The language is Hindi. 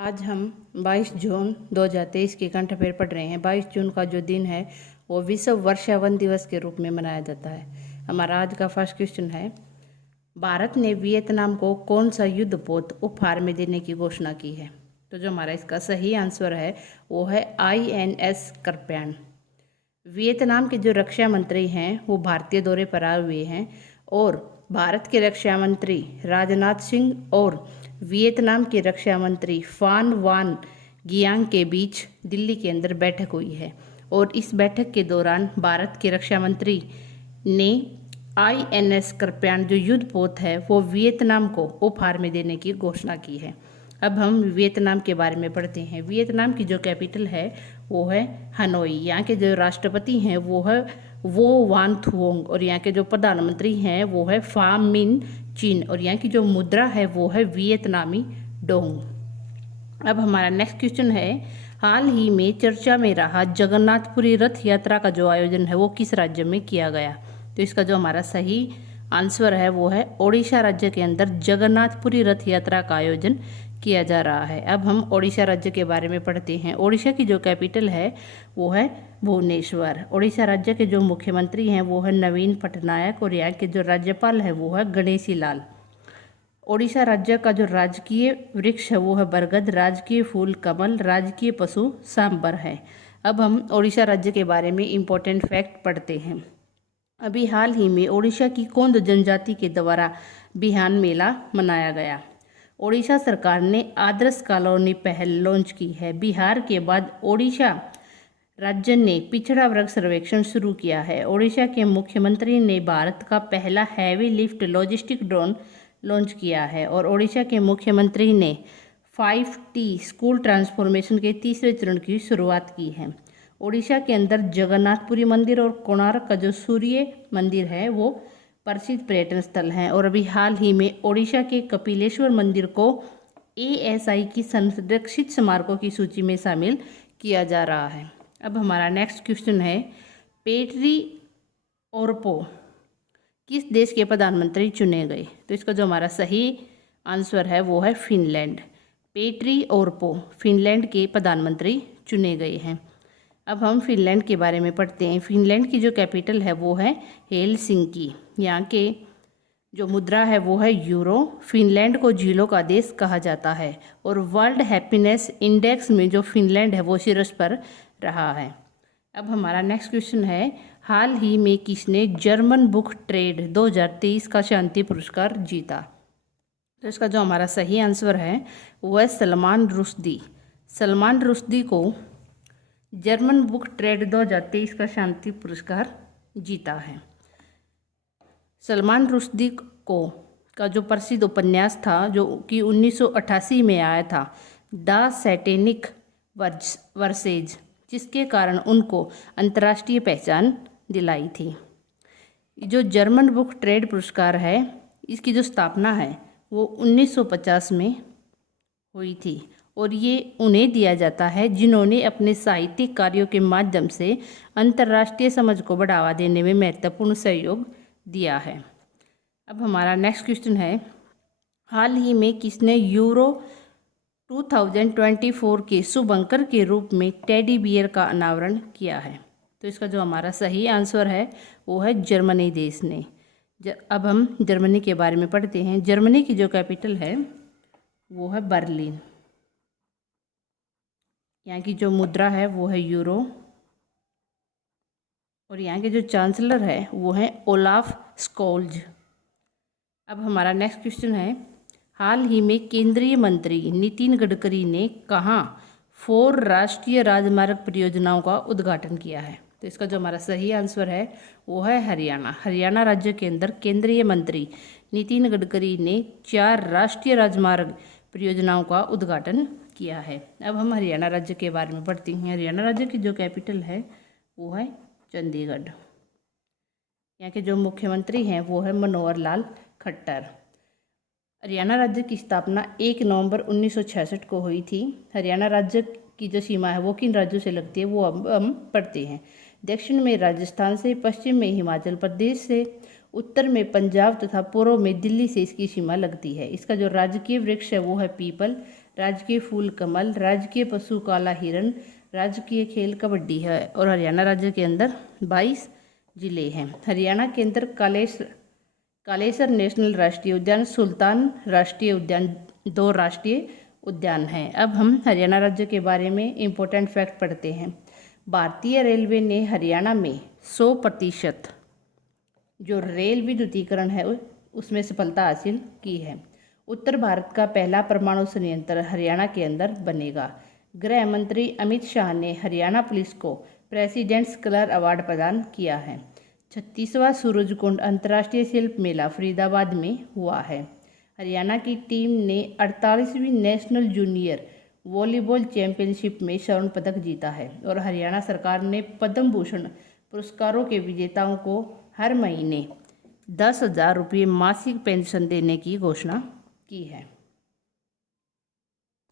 आज हम 22 जून 2023 की कंठ पेड़ पढ़ रहे हैं। 22 जून का जो दिन है वो विश्व वर्षावन दिवस के रूप में मनाया जाता है। हमारा आज का फर्स्ट क्वेश्चन है, भारत ने वियतनाम को कौन सा युद्धपोत उपहार में देने की घोषणा की है? तो जो हमारा इसका सही आंसर है वो है INS करप्यान। वियतनाम के जो रक्षा मंत्री हैं वो भारतीय दौरे पर आए हुए हैं और भारत के रक्षा मंत्री राजनाथ सिंह और वियतनाम के रक्षा मंत्री फान वान गियांग के बीच दिल्ली के अंदर बैठक हुई है और इस बैठक के दौरान भारत के रक्षा मंत्री ने INS करप्यान जो युद्धपोत है वो वियतनाम को उपहार में देने की घोषणा की है। अब हम वियतनाम के बारे में पढ़ते हैं। वियतनाम की जो कैपिटल है वो है हनोई। यहाँ के जो राष्ट्रपति हैं वो है वो वान थुओंग और यहाँ के जो प्रधानमंत्री हैं वो है फाम मिन चिन और यहाँ की जो मुद्रा है वो है वियतनामी डोंग। अब हमारा नेक्स्ट क्वेश्चन है, हाल ही में चर्चा में रहा जगन्नाथपुरी रथ यात्रा का जो आयोजन है वो किस राज्य में किया गया? तो इसका जो हमारा सही आंसर है वो है ओडिशा राज्य के अंदर जगन्नाथपुरी रथ यात्रा का आयोजन किया जा रहा है। अब हम ओडिशा राज्य के बारे में पढ़ते हैं। ओडिशा की जो कैपिटल है वो है भुवनेश्वर। ओडिशा राज्य के जो मुख्यमंत्री हैं वो है नवीन पटनायक और यहाँ के जो राज्यपाल है वो है गणेशी लाल। ओडिशा राज्य का जो राजकीय वृक्ष है वो है बरगद, राजकीय फूल कमल, राजकीय पशु सांबर है। अब हम ओडिशा राज्य के बारे में इम्पोर्टेंट फैक्ट पढ़ते हैं। अभी हाल ही में ओडिशा की कोंद जनजाति के द्वारा बिहान मेला मनाया गया। ओडिशा सरकार ने आदर्श कॉलोनी पहल लॉन्च की है। बिहार के बाद ओडिशा राज्य ने पिछड़ा वर्ग सर्वेक्षण शुरू किया है। ओडिशा के मुख्यमंत्री ने भारत का पहला heavy lift logistic drone launch किया है और ओडिशा के मुख्यमंत्री ने 5T स्कूल ट्रांसफॉर्मेशन के तीसरे चरण की शुरुआत की है। ओडिशा के अंदर जगन्नाथपुरी मंदिर और कोणार्क का जो सूर्य मंदिर है वो प्रसिद्ध पर्यटन स्थल हैं और अभी हाल ही में ओडिशा के कपिलेश्वर मंदिर को ASI की संरक्षित स्मारकों की सूची में शामिल किया जा रहा है। अब हमारा नेक्स्ट क्वेश्चन है, पेट्री ओरपो किस देश के प्रधानमंत्री चुने गए? तो इसका जो हमारा सही आंसर है वो है फिनलैंड। पेट्री ओरपो फिनलैंड के प्रधानमंत्री चुने गए हैं। अब हम फिनलैंड के बारे में पढ़ते हैं। फिनलैंड की जो कैपिटल है वो है हेलसिंकी। यहाँ के जो मुद्रा है वो है यूरो। फिनलैंड को झीलों का देश कहा जाता है और वर्ल्ड हैप्पीनेस इंडेक्स में जो फिनलैंड है वो शीर्ष पर रहा है। अब हमारा नेक्स्ट क्वेश्चन है, हाल ही में किसने जर्मन बुक ट्रेड 2023 का शांति पुरस्कार जीता? तो इसका जो हमारा सही आंसर है वो है सलमान रुश्दी। सलमान रुश्दी को जर्मन बुक ट्रेड 2023 का शांति पुरस्कार जीता है। सलमान रुश्दी को का जो प्रसिद्ध उपन्यास था जो कि 1988 में आया था, द सैटेनिक वर्सेज, जिसके कारण उनको अंतर्राष्ट्रीय पहचान दिलाई थी। जो जर्मन बुक ट्रेड पुरस्कार है इसकी जो स्थापना है वो 1950 में हुई थी और ये उन्हें दिया जाता है जिन्होंने अपने साहित्यिक कार्यों के माध्यम से अंतर्राष्ट्रीय समझ को बढ़ावा देने में महत्वपूर्ण सहयोग दिया है। अब हमारा नेक्स्ट क्वेश्चन है, हाल ही में किसने यूरो 2024 के शुभंकर के रूप में टेडी बियर का अनावरण किया है? तो इसका जो हमारा सही आंसर है वो है जर्मनी देश ने। अब हम जर्मनी के बारे में पढ़ते हैं। जर्मनी की जो कैपिटल है वो है बर्लिन। यहाँ की जो मुद्रा है वो है यूरो और यहाँ के जो चांसलर है वो है ओलाफ स्कोल्ज। अब हमारा नेक्स्ट क्वेश्चन है, हाल ही में केंद्रीय मंत्री नितिन गडकरी ने कहाँ 4 राष्ट्रीय राजमार्ग परियोजनाओं का उद्घाटन किया है? तो इसका जो हमारा सही आंसर है वो है हरियाणा। हरियाणा राज्य के अंदर केंद्रीय मंत्री नितिन गडकरी ने 4 राष्ट्रीय राजमार्ग परियोजनाओं का उद्घाटन किया है। अब हम हरियाणा राज्य के बारे में पढ़ते हैं। हरियाणा राज्य की जो कैपिटल है वो है चंडीगढ़। यहाँ के जो मुख्यमंत्री हैं वो है मनोहर लाल खट्टर। हरियाणा राज्य की स्थापना 1 नवंबर 1966 को हुई थी। हरियाणा राज्य की जो सीमा है वो किन राज्यों से लगती है वो अब हम पढ़ते हैं। दक्षिण में राजस्थान से, पश्चिम में हिमाचल प्रदेश से, उत्तर में पंजाब तथा पूर्व में दिल्ली से इसकी सीमा लगती है। इसका जो राजकीय वृक्ष है वो है पीपल, राजकीय फूल कमल, राजकीय पशु काला हिरण, राजकीय खेल कबड्डी है। और हरियाणा राज्य के अंदर 22 जिले हैं। हरियाणा के अंदर कालेसर नेशनल राष्ट्रीय उद्यान, सुल्तान राष्ट्रीय उद्यान 2 राष्ट्रीय उद्यान हैं। अब हम हरियाणा राज्य के बारे में इम्पोर्टेंट फैक्ट पढ़ते हैं। भारतीय रेलवे ने हरियाणा में 100% जो रेल विद्युतीकरण है उसमें सफलता हासिल की है। उत्तर भारत का पहला परमाणु संयंत्र हरियाणा के अंदर बनेगा। गृह मंत्री अमित शाह ने हरियाणा पुलिस को प्रेसिडेंट्स कलर अवार्ड प्रदान किया है। 36वां सूरजकुंड अंतर्राष्ट्रीय शिल्प मेला फरीदाबाद में हुआ है। हरियाणा की टीम ने 48वीं नेशनल जूनियर वॉलीबॉल चैंपियनशिप में स्वर्ण पदक जीता है। और हरियाणा सरकार ने पद्म भूषण पुरस्कारों के विजेताओं को हर महीने 10,000 रुपये मासिक पेंशन देने की घोषणा की है।